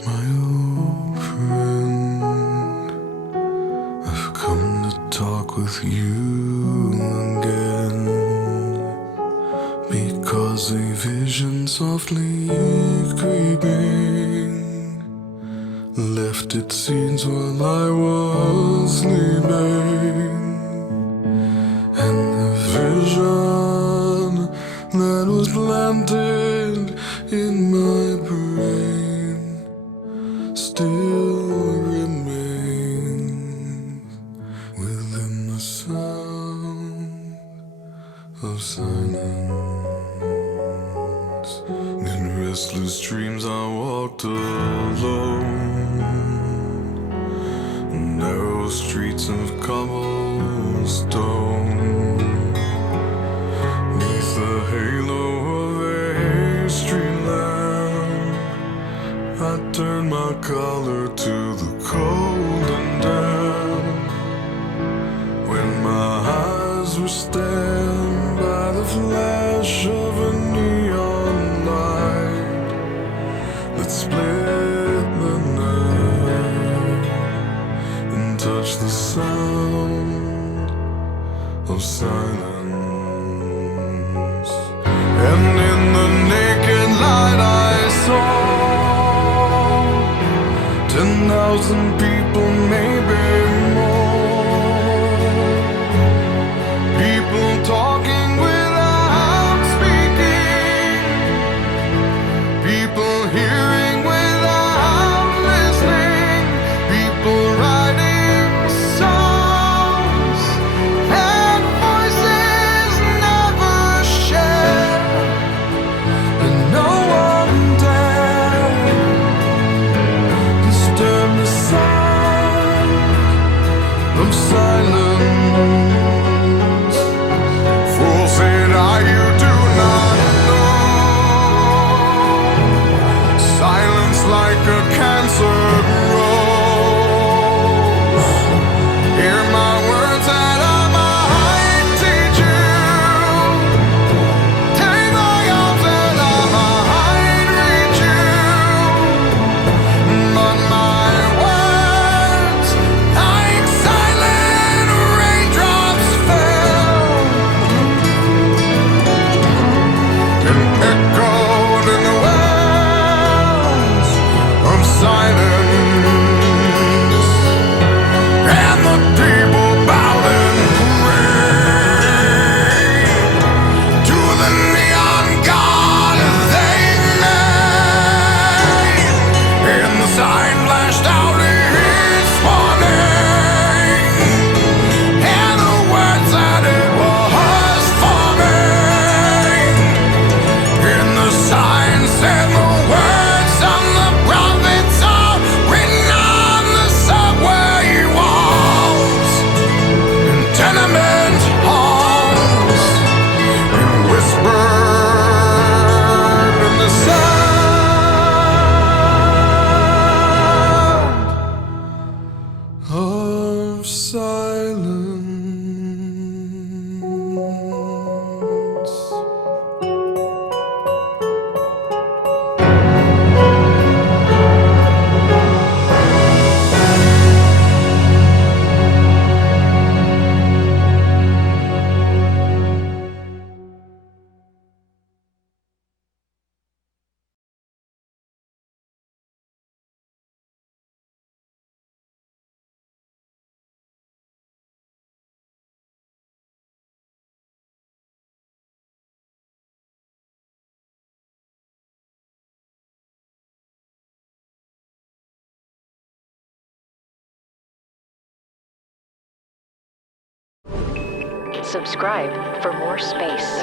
My old friend, I've come to talk with you again, because a vision softly creeping left its seeds while I was sleeping, and the vision that was planted in my brain still remains within the sound of silence. In restless dreams I walked alone, narrow streets of cobblestone, neath the halo of a street lamp. I turned my collar to the cold and damp, when my eyes were stabbed by the flash of a neon light that split the night and touched the sound of silence. And in the naked light I saw 10,000 people, maybe more. People talking without speaking, people hearing without listening, people writing songs that voices never share, and no one dared disturb the sound of silence. Fool, said I, you do not know. Silence like a cancer grows. Hear my words that I might teach you. Take my arms that I might reach you. But my words, like silent raindrops, fell and echoed in the wells of silence. And the people bowed and prayed to the neon god they made. And the sign flashed out its warning, and the words that it was forming. And the sign said the words of the prophets are written on the subway walls, in tenement halls, and whispered in the sound of silence. Subscribe for more space.